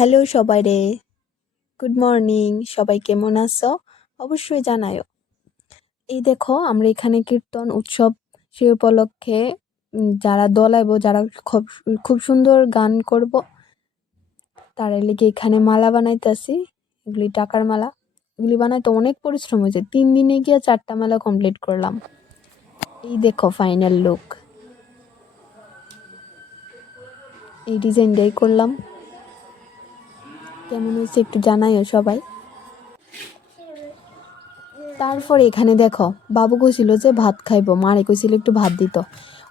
Hello সবাই রে good morning, সবাই কেমন আছো? অবশ্যই জানায়ও এই দেখো, আমরা এখানে কীর্তন উৎসব সে উপলক্ষে যারা দলাইবো যারা খুব খুব সুন্দর গান করব, তারা লিগে এখানে মালা বানাইতেছি। এগুলি টাকার মালা। এগুলি বানাইতে অনেক পরিশ্রম হয়েছে। তিন দিনে গিয়ে চারটা মালা কমপ্লিট করলাম। এই দেখো ফাইনাল লুক এই ডিজাইনটাই করলাম। কেমন হয়েছে একটু জানাইও সবাই। তারপরে এখানে দেখো, বাবু কইছিল যে ভাত খাইবো, মারে কইছিল একটু ভাত দিত।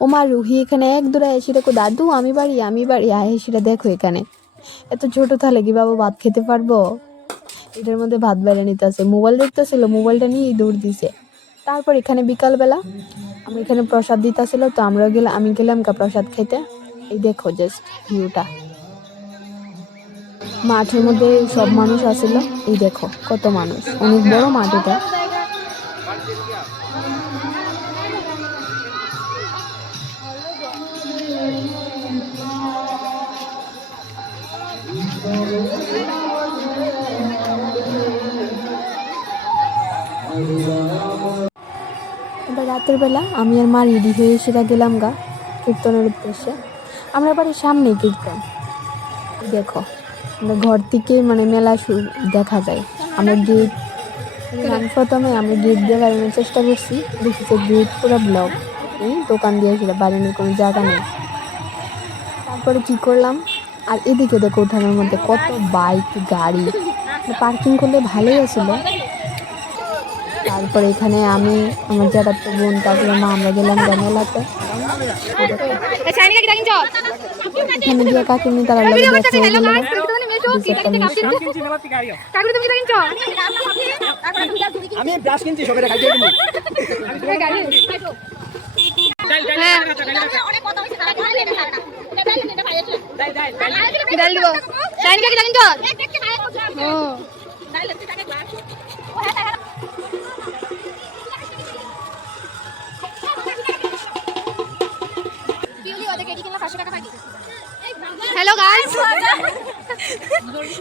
ও মা রুহি এখানে এক দূরে এসে দেখো, দাদু, আমি বাড়ি আমি বাড়ি। আয়, সেটা দেখো এখানে। এত ছোট, তাহলে কি বাবু ভাত খেতে পারব? এটার মধ্যে ভাত বেড়ে নিতেছে মোবাইল দেখতেছিল, মোবাইলটা নিয়েই দৌড় দিছে। তারপর এখানে বিকালবেলা আমি এখানে প্রসাদ দিতেছিল তো আমরাও গেলাম আমি গেলাম কা প্রসাদ খেতে এই দেখো জাস্ট ভিউটা মাঠের মধ্যে সব মানুষ আসিল। এই দেখো, কত মানুষ। অনেক বড় মাঠ এটা। রাতের বেলা আমি আর মা রেডি হয়ে সেটা গেলাম গা কীর্তনের উদ্দেশ্যে। আমরা বাড়ির সামনে কীর্তন। দেখো। ঘর থেকে মানে মেলা দেখা যায়। আমরা গেট প্রথমে আমরা গেট দিয়ে বাড়ানোর চেষ্টা করছি। দেখি যে গেট পুরো ব্লক এই দোকান দিয়ে সেটা বাড়ানোর কোনো জায়গা নেই। তারপরে কি করলাম? আর এদিকে দেখো উঠানোর মধ্যে কত বাইক গাড়ি। পার্কিং করলে ভালোই আছিল। তারপরে এখানে আমি আমার যারা তো বোন তারপরে মা আমরা গেলাম গা মেলাতে। এখানে দিয়ে কাকিনি তারা লাগে দেখা হয়ে গেল। আমি ব্রাশ কিনছি সবাই খাইতে ডাল দিব। শাইন কাকি জানেন তো ও। হ্যালো গাইস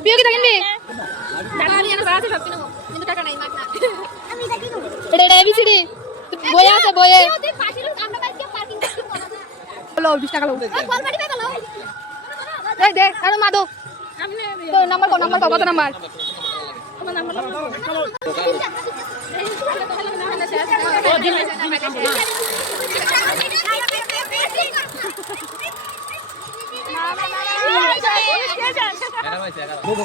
পিও কি থাকেন রে আমি জানা সারা সব কিনবো কিন্তু টাকা নাই মাগ না এটা এটা এবিসিডি বইয়ে আছে বইয়ে হলো 20 টাকা লোক দে দে আরে মাদো তো নাম্বার কো নাম্বার কো কত নাম্বার এটা ঠিক আছে এটা ঠিক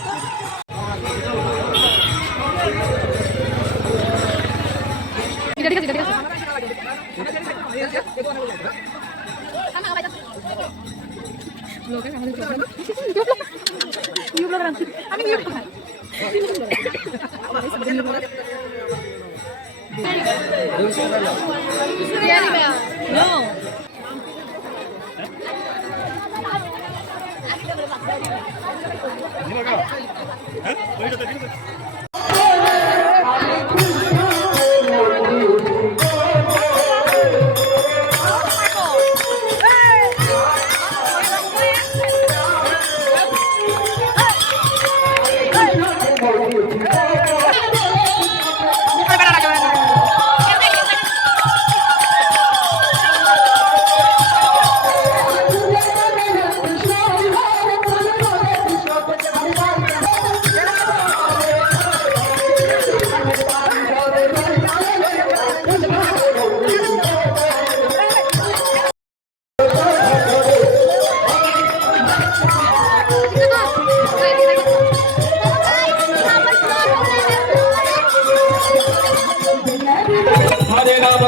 আছে হরে রাম হরে রাম রাম রাম হরে হরে হরে রাম মারি নতুন জয়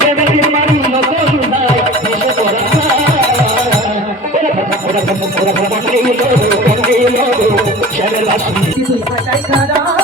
দেবের মারি নতুন জয় দেশে পড়া ওরা ওরা ওরা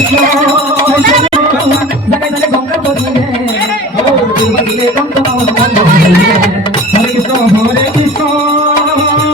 Thank you.